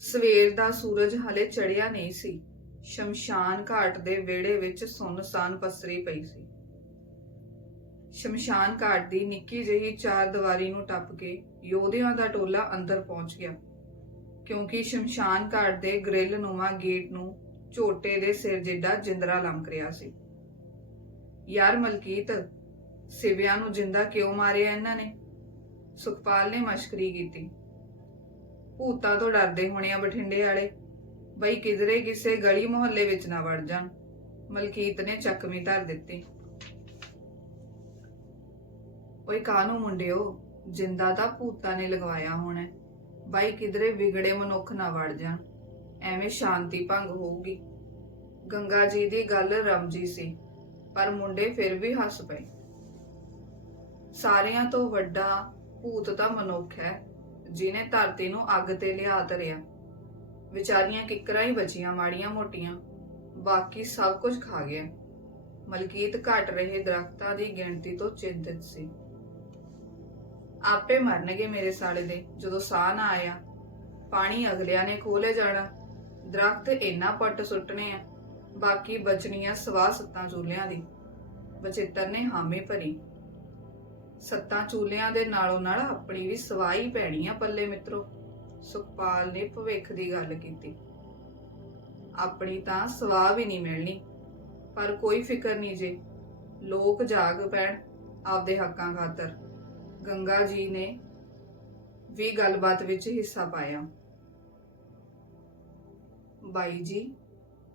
ਸਵੇਰ ਦਾ ਸੂਰਜ ਹਲੇ ਚੜਿਆ ਨਹੀਂ ਸੀ। ਸ਼ਮਸ਼ਾਨ ਘਾਟ ਦੇ ਵਿਹੜੇ ਵਿੱਚ ਸੁੰਨਸਾਨ ਪਸਰੀ ਪਈ ਸੀ। ਸ਼ਮਸ਼ਾਨ ਘਾਟ ਦੀ ਨਿੱਕੀ ਜਿਹੀ ਚਾਰ ਦੀਵਾਰੀ ਨੂੰ ਟੱਪ ਕੇ ਯੋਧਿਆਂ ਦਾ ਟੋਲਾ ਅੰਦਰ ਪਹੁੰਚ ਗਿਆ। ਕਿਉਂਕਿ ਸ਼ਮਸ਼ਾਨ ਘਾਟ ਦੇ ਗ੍ਰਿਲ ਨੂਮਾ ਗੇਟ ਨੂੰ ਝੋਟੇ ਦੇ ਸਿਰ ਜਿੱਡਾ ਜਿੰਦਰਾ ਲੰਮਕ ਰਿਹਾ ਸੀ। ਯਾਰ ਮਲਕੀਤ, ਸਿਵਿਆਂ ਨੂੰ ਜਿੰਦਾ ਕਿਉਂ ਮਾਰਿਆ ਇਹਨਾਂ ਨੇ? ਸੁਖਪਾਲ ਨੇ ਮਸ਼ਕਰੀ ਕੀਤੀ। ਭੂਤਾਂ ਤੋਂ ਡਰਦੇ ਹੋਣੇ ਆ ਬਠਿੰਡੇ ਵਾਲੇ। ਬਈ ਕਿਧਰੇ ਕਿਸੇ ਗਲੀ ਮੁਹੱਲੇ ਵਿੱਚ ਨਾ ਵੜ ਜਾਣ। ਮਲਕੀਤ ਨੇ ਚੱਕਵੀਂ ਧਰ ਦਿੱਤੀ। ਓਏ ਕਾਨੂੰ ਮੁੰਡਿਓ? ਜਿੰਦਾ ਤਾਂ ਭੂਤਾਂ ਨੇ ਲਗਵਾਇਆ ਹੋਣਾ ਬਾਈ ਕਿਧਰੇ ਵਿਗੜੇ ਮਨੁੱਖ ਨਾ ਵੜ ਜਾਣ। ਐਵੇਂ ਸ਼ਾਂਤੀ ਭੰਗ ਹੋਊਗੀ। ਗੰਗਾ ਜੀ ਦੀ ਗੱਲ ਰਮਜੀ ਸੀ, ਪਰ ਮੁੰਡੇ ਫਿਰ ਵੀ ਹੱਸ ਪਏ। ਸਾਰਿਆਂ ਤੋਂ ਵੱਡਾ ਭੂਤ ਤਾਂ ਮਨੁੱਖ ਹੈ। ਜਿਨੇ ਧਰਤੀ ਨੂੰ ਅੱਗ ਤੇ ਲਿਆ ਧਰਿਆ। ਵਿਚਾਰੀਆਂ ਕਿੱਕਰਾਂ ਹੀ ਬਚੀਆਂ, ਮਾੜੀਆਂ ਮੋਟੀਆਂ। ਬਾਕੀ ਸਭ ਕੁਝ ਖਾ ਗਿਆ। ਮਲਕੀਤ ਘਟ ਰਹੇ ਦਰਖਤਾਂ ਦੀ ਗਿਣਤੀ ਤੋਂ ਚਿੰਤਿਤ ਸੀ। ਆਪੇ ਮਰਨਗੇ ਮੇਰੇ ਸਾਲੇ ਦੇ, ਜਦੋਂ ਸਾਹ ਨਾ ਆਇਆ। ਪਾਣੀ ਅਗਲਿਆਂ ਨੇ ਖੋਲੇ ਜਾਣਾ। ਦਰਖਤ ਇੰਨਾ ਪੱਟ ਸੁੱਟਣੇ ਆ। ਬਾਕੀ ਬਚਣੀਆਂ ਸਵਾ ਸੱਤਾਂ ਚੂਲਿਆਂ ਦੀ। ਬਚਿੱਤਰ ਨੇ ਹਾਮੀ ਭਰੀ। ਸੱਤਾਂ ਚੂਲਿਆਂ ਦੇ ਨਾਲੋਂ ਨਾਲ ਆਪਣੀ ਵੀ ਸਵਾਈ ਪੈਣੀ ਆ ਪੱਲੇ ਮਿੱਤਰੋ। ਸੁਖਪਾਲ ਨੇ ਭਵਿੱਖ ਦੀ ਗੱਲ ਕੀਤੀ। ਆਪਣੀ ਤਾਂ ਸਵਾਹ ਵੀ ਨਹੀਂ ਮਿਲਣੀ, ਪਰ ਕੋਈ ਫਿਕਰ ਨਹੀਂ ਜੇ। ਲੋਕ ਜਾਗ ਪੈਣ ਆਪਦੇ ਹੱਕਾਂ ਖਾਤਰ। ਗੰਗਾ ਜੀ ਨੇ ਵੀ ਗੱਲਬਾਤ ਵਿੱਚ ਹਿੱਸਾ ਪਾਇਆ। ਬਾਈ ਜੀ,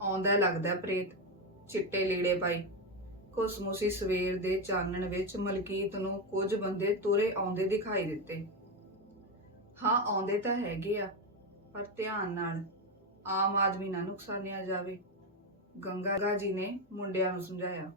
ਆਉਂਦਾ ਲੱਗਦਾ ਪ੍ਰੇਤ, ਚਿੱਟੇ ਲੀੜੇ ਪਾਈ। ਕੁਸਮੁਸੀ ਸਵੇਰ ਦੇ ਚਾਨਣ ਵਿੱਚ ਮਲਕੀਤ ਨੂੰ ਕੁਝ ਬੰਦੇ ਤੁਰੇ ਆਉਂਦੇ ਦਿਖਾਈ ਦਿੱਤੇ। ਹਾਂ, ਆਉਂਦੇ ਤਾਂ ਹੈਗੇ ਆ, ਪਰ ਧਿਆਨ ਨਾਲ ਆਮ ਆਦਮੀ ਨਾ ਨੁਕਸਾਨਿਆ ਜਾਵੇ, ਗੰਗਾ ਜੀ ਨੇ ਮੁੰਡਿਆਂ ਨੂੰ ਸਮਝਾਇਆ।